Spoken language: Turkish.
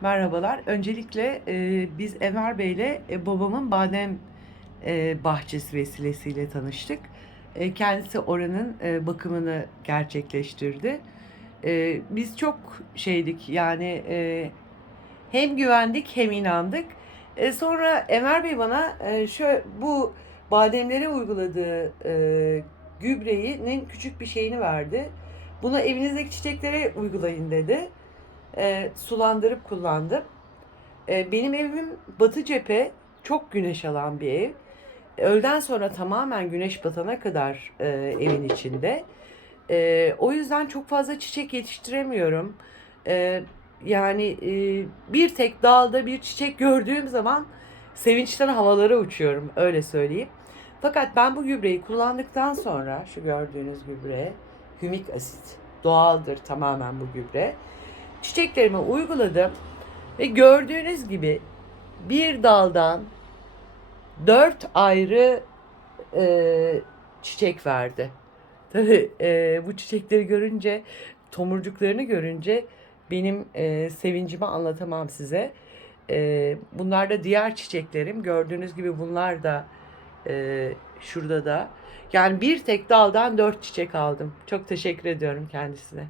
Merhabalar. Öncelikle e, biz Enver Bey'le e, babamın badem e, bahçesi vesilesiyle tanıştık. E, kendisi oranın e, bakımını gerçekleştirdi. E, biz çok şeydik yani e, hem güvendik hem inandık. E, sonra Enver Bey bana e, şu bu bademlere uyguladığı e, gübrenin küçük bir şeyini verdi. Bunu evinizdeki çiçeklere uygulayın dedi. E, sulandırıp kullandım. E, benim evim batı cephe çok güneş alan bir ev. Öğleden sonra tamamen güneş batana kadar e, evin içinde. E, o yüzden çok fazla çiçek yetiştiremiyorum. E, yani e, bir tek dalda bir çiçek gördüğüm zaman sevinçten havalara uçuyorum öyle söyleyeyim. Fakat ben bu gübreyi kullandıktan sonra şu gördüğünüz gübre hümik asit doğaldır tamamen bu gübre. Çiçeklerime uyguladım ve gördüğünüz gibi bir daldan dört ayrı e, çiçek verdi. Tabii e, bu çiçekleri görünce, tomurcuklarını görünce benim e, sevincimi anlatamam size. E, bunlar da diğer çiçeklerim. Gördüğünüz gibi bunlar da e, şurada da. Yani bir tek daldan dört çiçek aldım. Çok teşekkür ediyorum kendisine.